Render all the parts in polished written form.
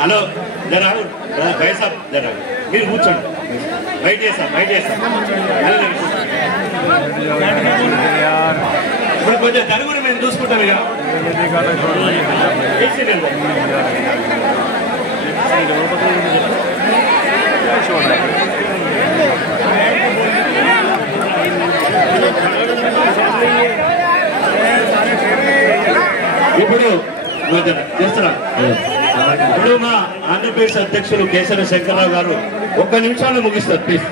Hello జరా భయ సాబ్ జరా మీరు కూర్చోండి బయట చేస్తాం ఇప్పుడు కొంచెం దాని కూడా మేము చూసుకుంటాం ఇక ఇప్పుడు చేస్తున్నా ఇప్పుడు మా ఆంధ్రప్రదేశ్ అధ్యక్షులు కేసరి శంకర్రావు గారు 1 నిమిషంలో ముగిస్తారు ప్లీజ్.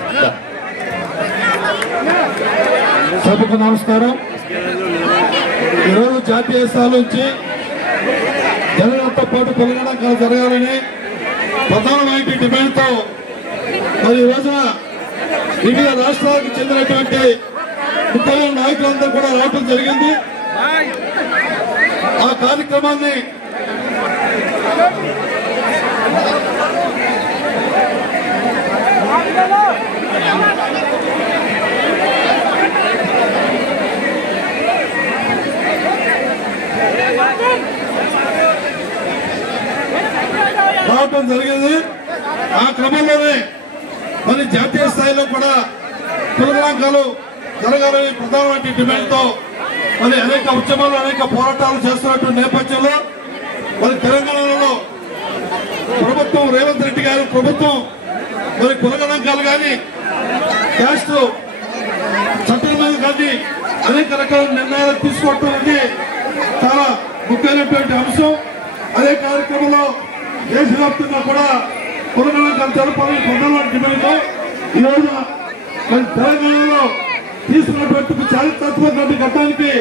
సభకు నమస్కారం. ఈరోజు జాతీయ స్థాయి నుంచి జనగణతో పాటు తెలంగాణ జరగాలని ప్రధానమైన డిమాండ్తో మరి ఈ రోజున వివిధ రాష్ట్రాలకు చెందినటువంటి ముఖ్యమైన నాయకులందరూ కూడా రావడం జరిగింది. ఆ కార్యక్రమాన్ని రావటం జరిగింది. ఆ క్రమంలోనే మరి జాతీయ స్థాయిలో కూడా కులగణాంకాలు జరగాలని ప్రధానమైన డిమాండ్తో మరి అనేక ఉద్యమాలు అనేక పోరాటాలు చేస్తున్నటువంటి నేపథ్యంలో మరి తెలంగాణలో ప్రభుత్వం రేవంత్ రెడ్డి గారి ప్రభుత్వం మరి కులగణాంకాలు కానీ క్యాస్ట్ చట్టం మీద కానీ అనేక రకాల నిర్ణయాలు తీసుకోవటం అనేది చాలా ముఖ్యమైనటువంటి అంశం. అదే కార్యక్రమంలో దేశవ్యాప్తంగా కూడా కులగణాంకాలు జరపాలని ప్రధానమైన డిమాండ్తో ఈరోజు మరి తెలంగాణలో తీసుకున్నటువంటి చారిత్రాత్మక ఘట్టానికి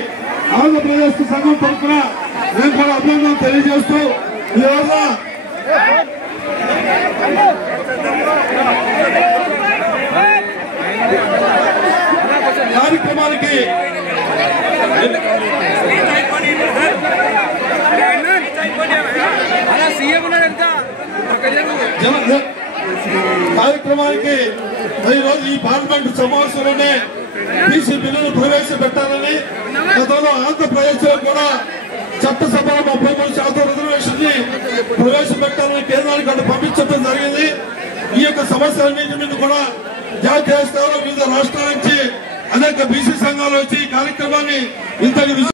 ఆంధ్రప్రదేశ్ సంఘం తరఫున నేను కూడా అభినందనలు తెలియజేస్తూ ఈరోజు కార్యక్రమానికి ఈరోజు ఈ పార్లమెంటు సమావేశంలోనే బీసీ బిల్లును ప్రవేశపెట్టాలని గతంలో ఆంధ్రప్రదేశ్ లో కూడా చట్టసభలో 33% రిజర్వేషన్ ని ప్రవేశపెట్టాలని కేంద్రానికి అటు పంపించడం జరిగింది. ఈ యొక్క సమస్యలన్నింటి మీద కూడా జాతీయ స్థాయిలో వివిధ రాష్ట్రాల నుంచి అనేక బీసీ సంఘాలు వచ్చి ఈ కార్యక్రమాన్ని ఇంతకు